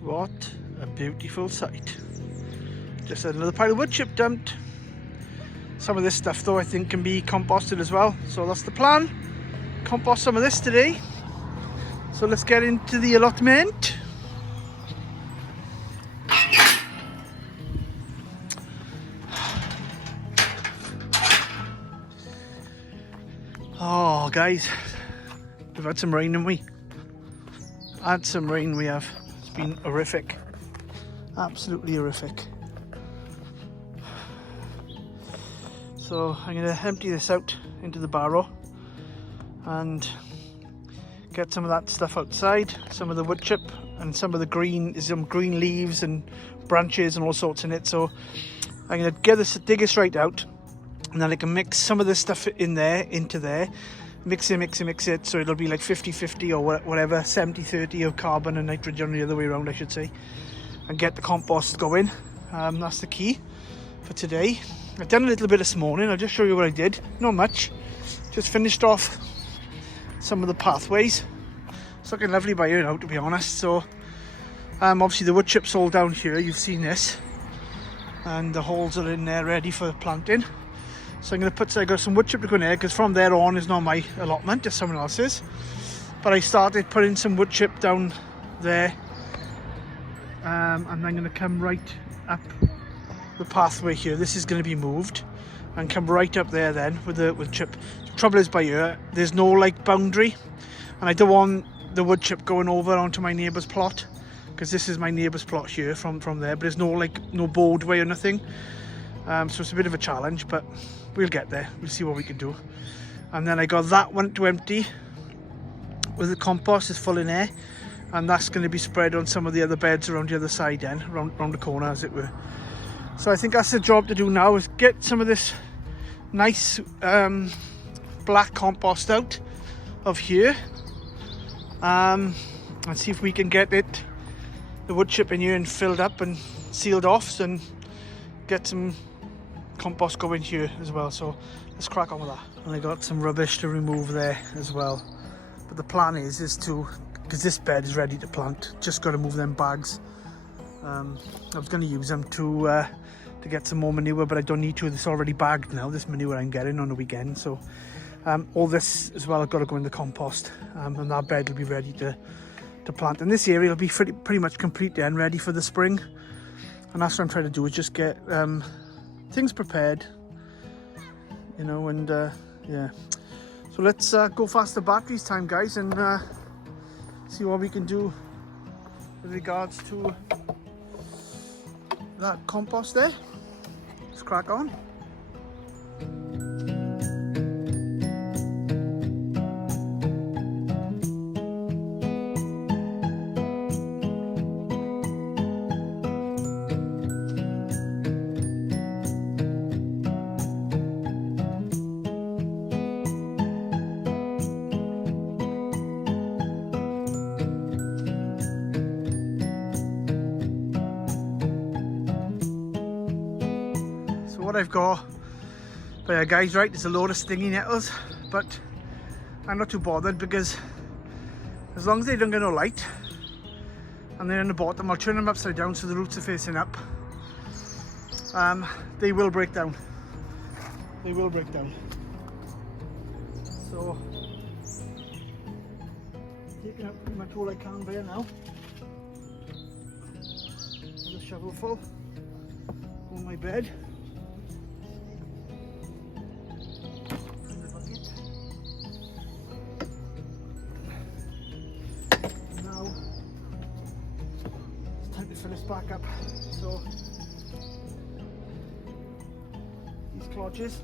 What a beautiful sight. Just had another pile of wood chip dumped. Some of this stuff though I think can be composted as well. So that's the plan. Compost some of this today. So let's get into the allotment. Oh guys, we've had some rain, haven't we? Had some rain we have. It's been horrific. Absolutely horrific. So I'm going to empty this out into the barrow and get some of that stuff outside, some of the wood chip and some of the some green leaves and branches and all sorts in it. So I'm going to dig this right out, and then I can mix some of this stuff into there, mix it, so it'll be like 50-50 or whatever, 70-30 of carbon and nitrogen, the other way around I should say, and get the compost going. That's the key for today. I've done a little bit this morning. I'll just show you what I did. Not much, just finished off some of the pathways. It's looking lovely by here now, to be honest. So obviously the wood chip's all down here, you've seen this, and the holes are in there ready for planting. So I'm going to I got some wood chip to go in there, because from there on is not my allotment, it's someone else's. But I started putting some wood chip down there, and I'm going to come right up the pathway here. This is going to be moved and come right up there then with chip. The trouble is by here there's no like boundary, and I don't want the wood chip going over onto my neighbour's plot, because this is my neighbour's plot here from there, but there's no boardway or nothing. So it's a bit of a challenge, but we'll get there. We'll see what we can do. And then I got that one to empty with the compost is full in air, and that's going to be spread on some of the other beds around the other side then, around the corner as it were. So I think that's the job to do now, is get some of this nice black compost out of here, and see if we can get the wood chip in here and filled up and sealed off, and get some compost going here as well. So let's crack on with that. And I got some rubbish to remove there as well, but the plan is to, because this bed is ready to plant, just got to move them bags. I was going to use them to get some more manure, but I don't need to. It's already bagged now, this manure I'm getting on the weekend. So all this as well, I've got to go in the compost, and that bed will be ready to plant. And this area will be pretty much complete then, ready for the spring. And that's what I'm trying to do, is just get things prepared, you know, and yeah. So let's go faster batteries time, guys, and see what we can do with regards to that compost there. Let's crack on. What I've got, but yeah guys, right, there's a load of stinging nettles, but I'm not too bothered, because as long as they don't get no light and they're in the bottom, I'll turn them upside down so the roots are facing up. They will break down. They will break down. So taking out pretty much all I can there now. With a shovel full on my bed. Fill this back up. So these clodges,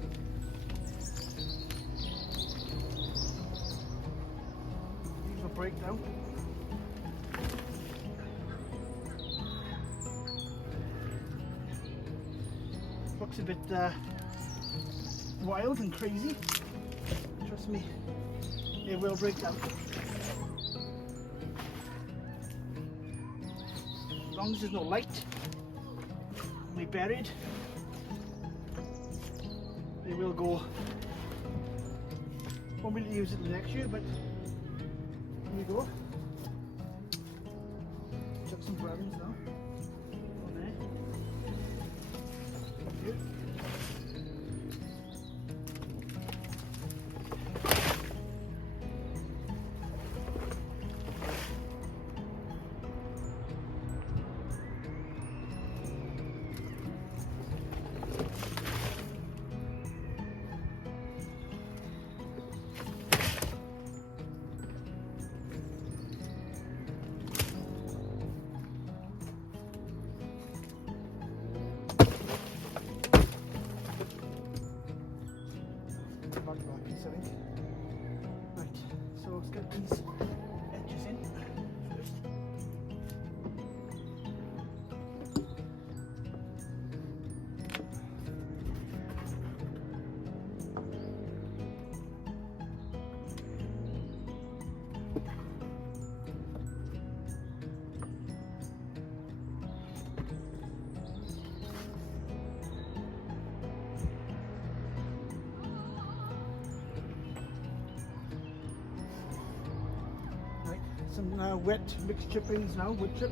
these will break down. Looks a bit wild and crazy. Trust me, it will break down. As long as there's no light, only buried, they will go. Won't be able to use it next year, but here we go. Chuck some browns now. On there. Thank you. Right, so let's get these edges in first. Some wet mixed chippings now, wood chip,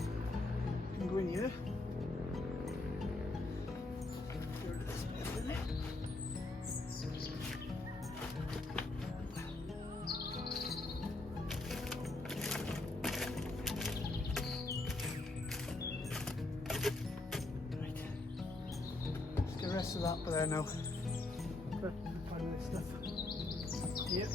can go in here. Right, let's get the rest of that for there now. Put this stuff here.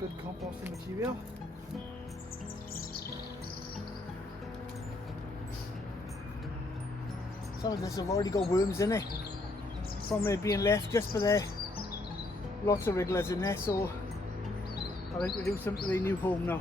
Good composting material. Some of this have already got worms in it from it being left just for there. Lots of wrigglers in there, so I'll introduce them to their new home now.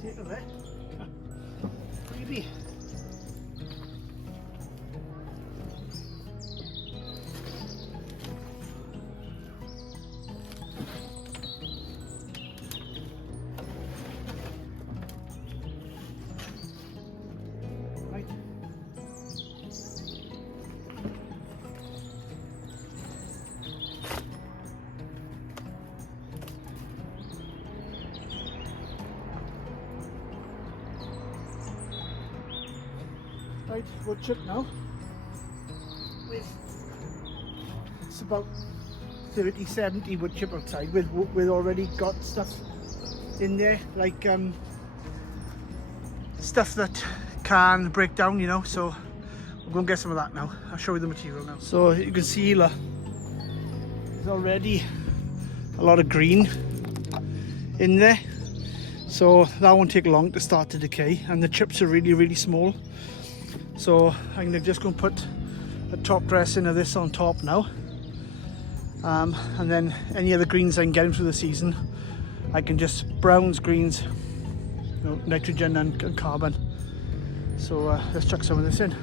Take a look. Maybe. Right. Right, wood chip now. It's about 30-70 wood chip outside with already got stuff in there, like stuff that can break down, you know, so we'll go and get some of that now. I'll show you the material now. So you can see there's already a lot of green in there, so that won't take long to start to decay, and the chips are really small. So I'm just going to put a top dressing of this on top now, and then any other greens I can get in through the season, I can just browns, greens, you know, nitrogen and carbon. So let's chuck some of this in.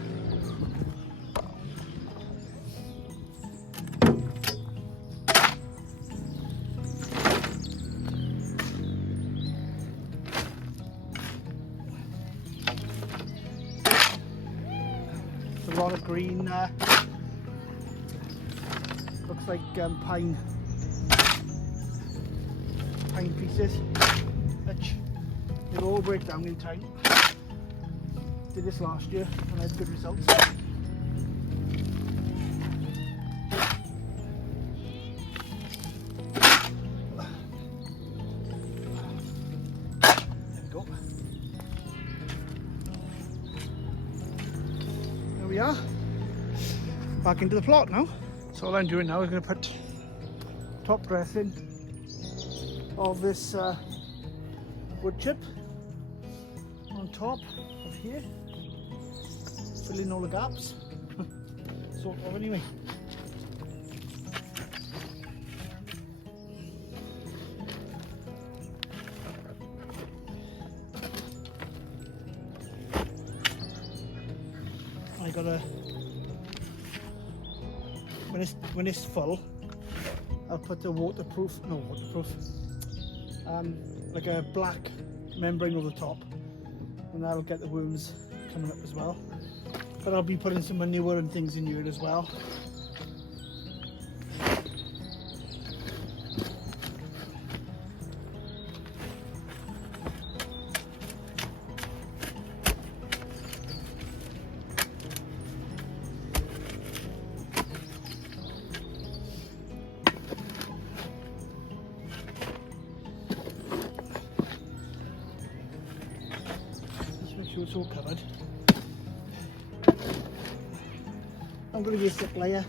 A lot of green there. Looks like pine pieces, which they all break down in time. Did this last year and I had good results. There we go. There we are. Back into the plot now. So all I'm doing now is going to put top dressing of this wood chip on top of here, fill in all the gaps, sort of anyway. I gotta, when it's full, I'll put the waterproof, like a black membrane over the top, and that'll get the worms coming up as well. But I'll be putting some manure and things in here as well. It's all covered. I'm going to be a thick layer,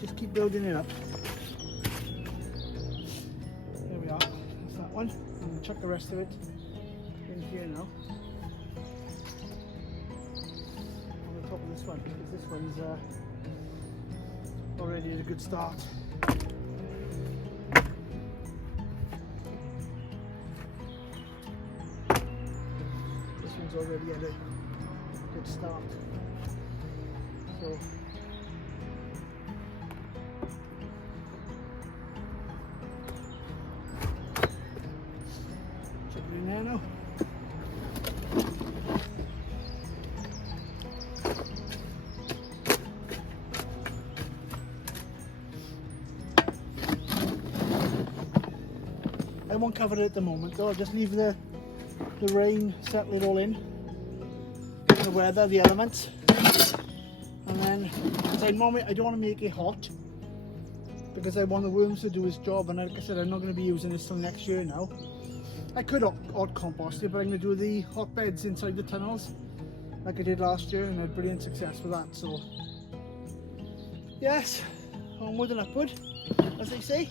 just keep building it up. There we are, that's that one. I'm going to chuck the rest of it in here now. On the top of this one, because this one's already at a good start. Already at a good start. So chuck it in there now. I won't cover it at the moment though, I'll just leave the rain settle it all in, the weather, the elements, and then I don't want to make it hot because I want the worms to do his job, and like I said, I'm not going to be using this till next year now. I could hot compost it, but I'm going to do the hot beds inside the tunnels like I did last year, and I had brilliant success with that. So yes, onward and upward, as they say.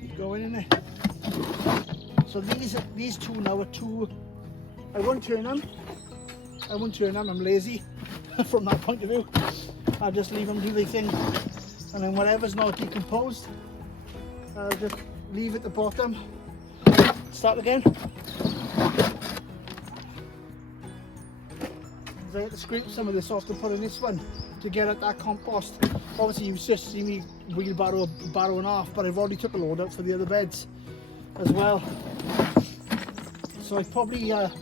Keep going in there. So these two now are two. I won't turn them. I'm lazy from that point of view. I'll just leave them do their thing, and then whatever's not decomposed, I'll just leave at the bottom. Start again. I had to scrape some of this off to put in this one to get at that compost. Obviously, you just see me wheelbarrow and half, but I've already took a load out for the other beds as well. So I probably I've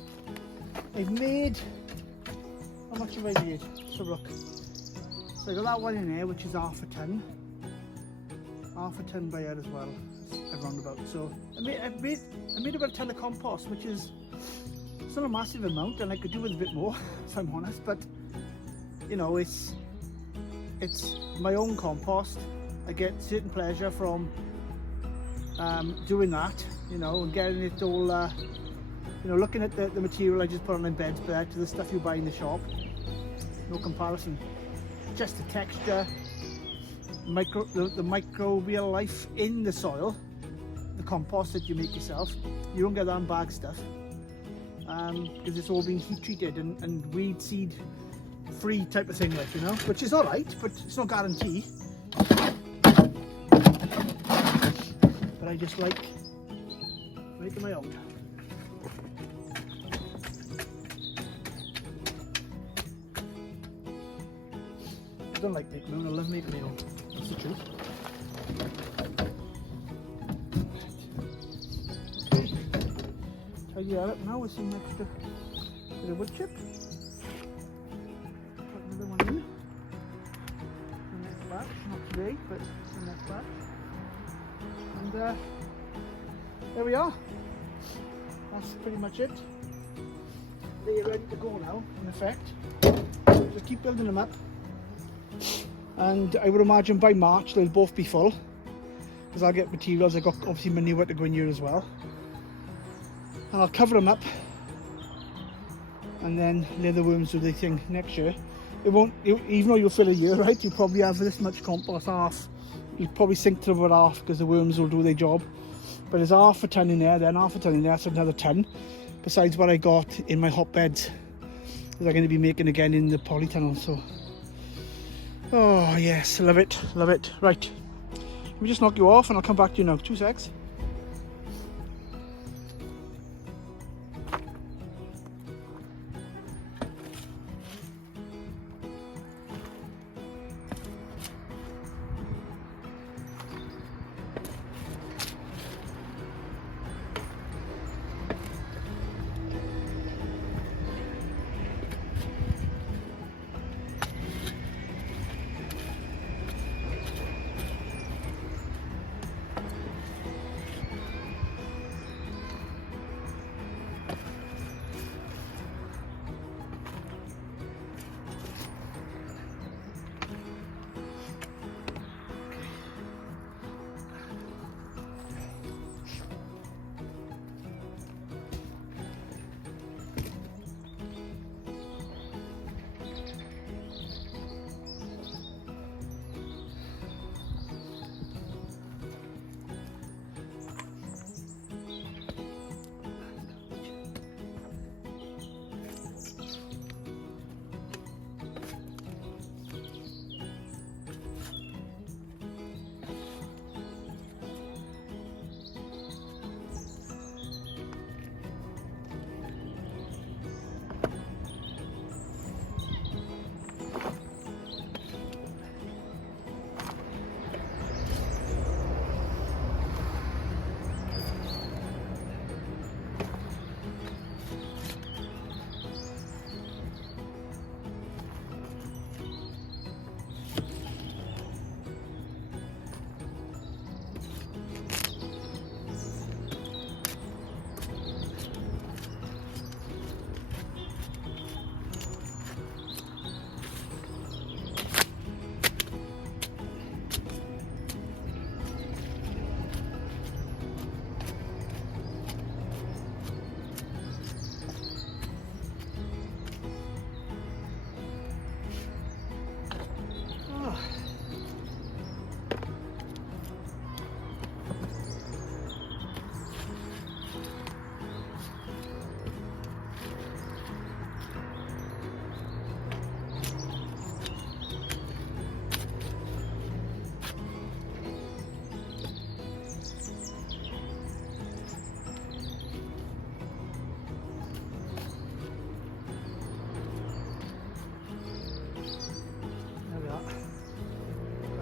made, how much have I made? So look, so I got that one in there, which is half a ton by head as well, around about. So I made about a ton of compost, which is it's not a massive amount, and I could do with a bit more if I'm honest, but you know, it's my own compost. I get certain pleasure from doing that, you know, and getting it all, you know, looking at the material I just put on my beds bed to the stuff you buy in the shop, no comparison. Just the texture, the microbial life in the soil, the compost that you make yourself. You don't get that in bag stuff, because it's all been heat treated and weed seed free type of thing, like, you know, which is all right, but it's no guarantee. But I just like making my own. I don't like making my own, I love making my own. That's the truth. Okay, tidy that up now with some extra bit of wood chip. Put another one in. The next batch, not today, but the next batch. And there we are. That's pretty much it. They're ready to go now, in effect. Just keep building them up. And I would imagine by March they'll both be full, because I'll get materials. I got obviously manure to go in here as well, and I'll cover them up, and then let the worms do their thing next year. It won't, even though you'll fill a year, right? You probably have this much compost, half. You'll probably sink to about half, because the worms will do their job. But there's half a ton in there, then half a ton in there, so another ton. Besides what I got in my hotbeds, that I'm going to be making again in the polytunnel. So. Oh yes, love it, love it. Right, let me just knock you off and I'll come back to you now. 2 secs.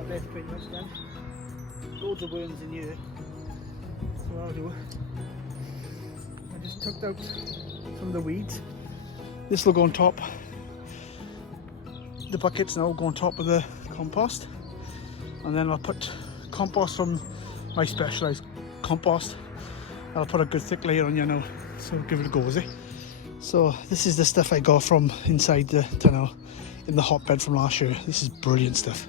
That's pretty much done. Loads of worms in here. So what I'll do, I just took out some of the weeds. This will go on top. The buckets now go on top of the compost, and then I'll put compost from my specialised compost. I'll put a good thick layer on you now, so give it a go, is it? So this is the stuff I got from inside the tunnel in the hotbed from last year. This is brilliant stuff.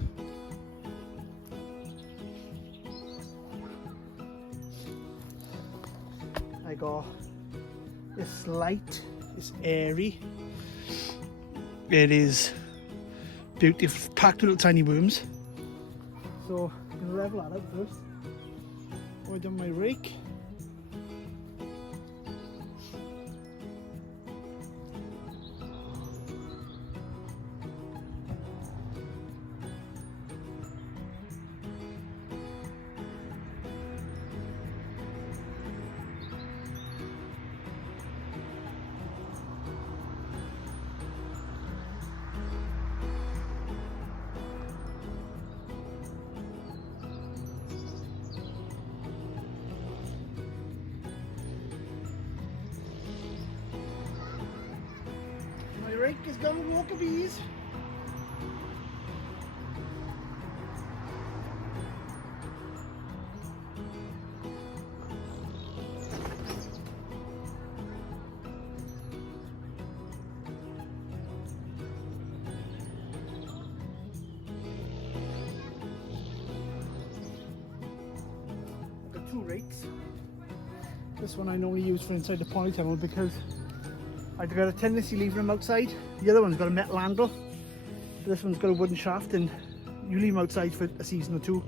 I got it's light, it's airy, it is beautiful, packed with little tiny worms. So I'm going to level that out first. I've done my rake. rake is gone, walker bees. I've got 2 rakes. This one I normally use for inside the polytunnel because I've got a tendency leaving them outside. The other one's got a metal handle. This one's got a wooden shaft, and you leave them outside for a season or 2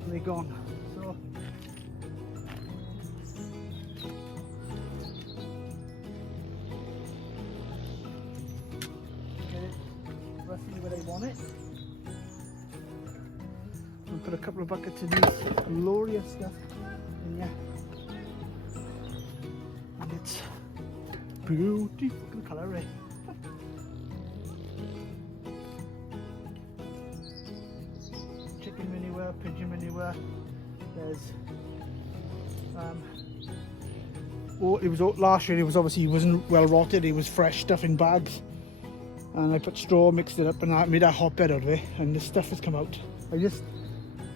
and they're gone. So get it roughly where I want it. And put a couple of buckets of these glorious stuff in here. And it's beautiful colour, eh? Chicken manure, pigeon manure. There's it was last year. It was obviously, it wasn't well rotted. It was fresh stuff in bags, and I put straw, mixed it up, and I made a hotbed out of it. And this stuff has come out.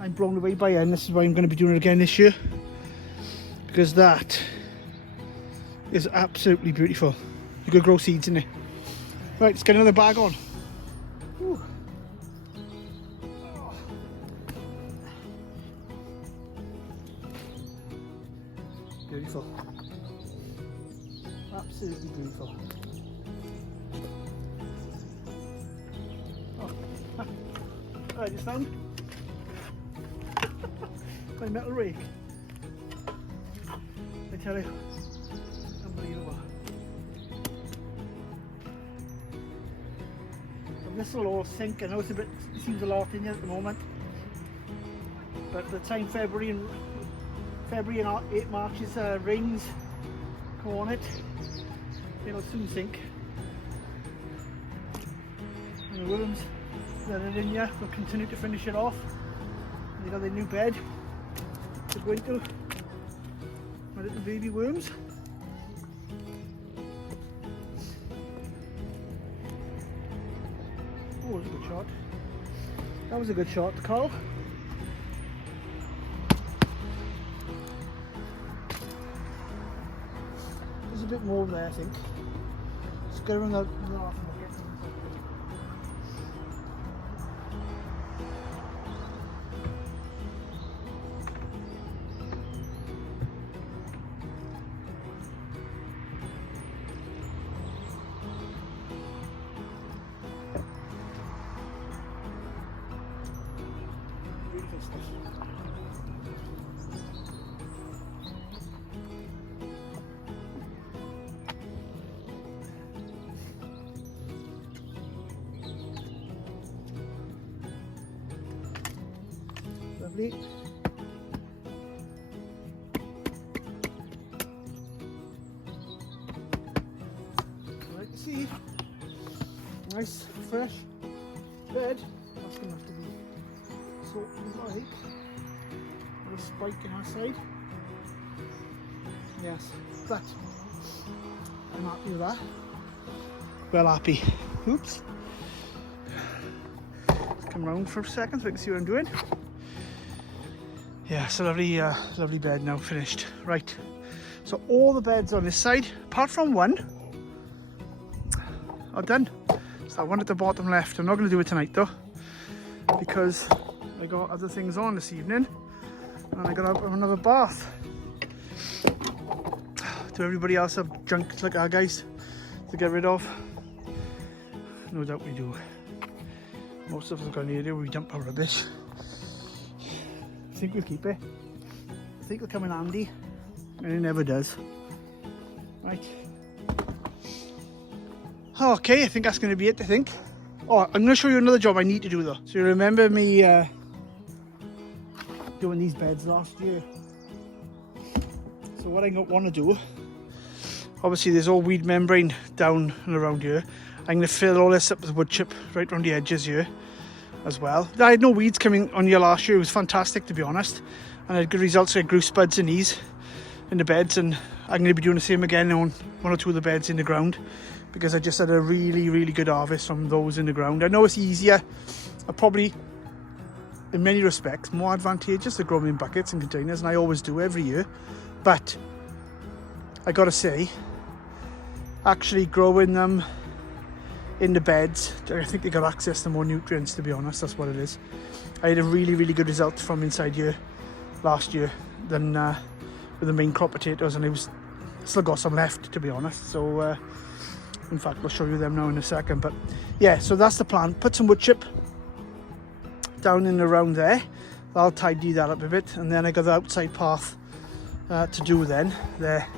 I'm blown away by it, and this is why I'm going to be doing it again this year, because that is absolutely beautiful. You could grow seeds in it. Right, let's get another bag on. Ooh. Oh. Beautiful. Absolutely beautiful. Oh. I just found my metal rake. I tell you, unbelievable. And this will all sink. I know it seems a lot in here at the moment, but by the time February and 8 March's rains come on it, it'll soon sink. And the worms that are in here will continue to finish it off. And they got their new bed to go into. My little baby worms. Oh, that was a good shot. That was a good shot, Carl. There's a bit more over there, I think. Let's get around that off and get some. Beautiful stuff. Lovely. Right, see, nice fresh bed. That's gonna have to be sorted like a spike in our side. Yes, but I'm happy with that. Well happy. Oops. Let's come round for a second so we can see what I'm doing. Yeah, it's a lovely bed now finished. Right, so all the beds on this side, apart from one, are done. So that one at the bottom left. I'm not going to do it tonight though, because I got other things on this evening, and I got to have another bath. Do everybody else have junk like our guys to get rid of? No doubt we do. Most of us got an area where we dump our rubbish. I think we'll keep it. I think it'll come in handy, and it never does. Right. Okay, I think that's going to be it, I think. Oh, I'm going to show you another job I need to do though. So you remember me doing these beds last year. So what I want to do, obviously there's all weed membrane down and around here. I'm going to fill all this up with wood chip right around the edges here as well. I had no weeds coming on here last year. It was fantastic, to be honest, and I had good results. I grew spuds and these in the beds, and I'm going to be doing the same again on 1 or 2 of the beds in the ground, because I just had a really good harvest from those in the ground. I know it's easier, probably in many respects more advantageous to grow them in buckets and containers, and I always do every year, but I gotta say, actually growing them in the beds, I think they got access to more nutrients, to be honest. That's what it is. I had a really good result from inside here last year than with the main crop potatoes, and it was still got some left, to be honest. So in fact, I'll show you them now in a second. But yeah, so that's the plan. Put some wood chip down in around there. I'll tidy that up a bit, and then I got the outside path to do then there.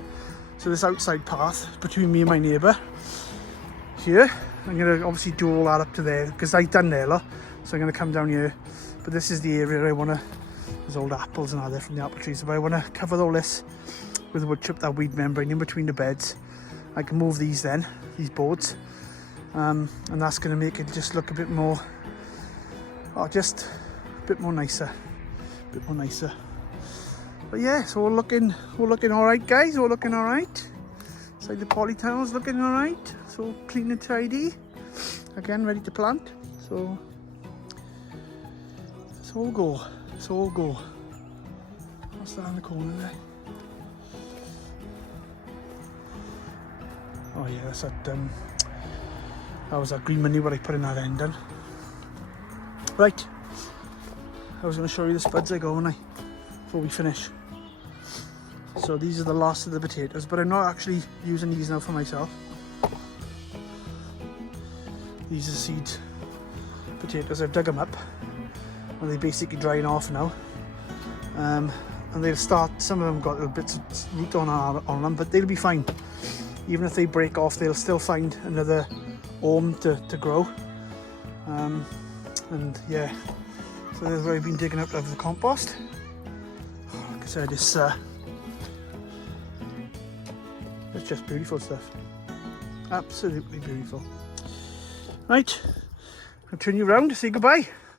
So this outside path between me and my neighbour here, I'm gonna obviously do all that up to there because I've done there, look. So I'm gonna come down here, but this is the area I wanna. There's old apples and all there from the apple trees, but I wanna cover all this with wood chip, that weed membrane in between the beds. I can move these then, these boards, and that's gonna make it just look a bit more, just a bit more nicer, But yeah, so we're looking all right, guys. We're looking all right. So the polytunnel's looking all right. So clean and tidy. Again, ready to plant. So it's all go. It's all go. What's that in the corner there? Oh yeah, that's that. That was that green manure I put in that end. Done. Right. I was going to show you the spuds I got, wasn't I? Before we finish. So these are the last of the potatoes, but I'm not actually using these now for myself. These are seed potatoes. I've dug them up and they're basically drying off now. And they'll start, some of them got little bits of root on them, but they'll be fine. Even if they break off, they'll still find another home to grow. And yeah, so that's what I've been digging up of the compost. Like I said, it's just beautiful stuff. Absolutely beautiful. Right, I'll turn you around to say goodbye.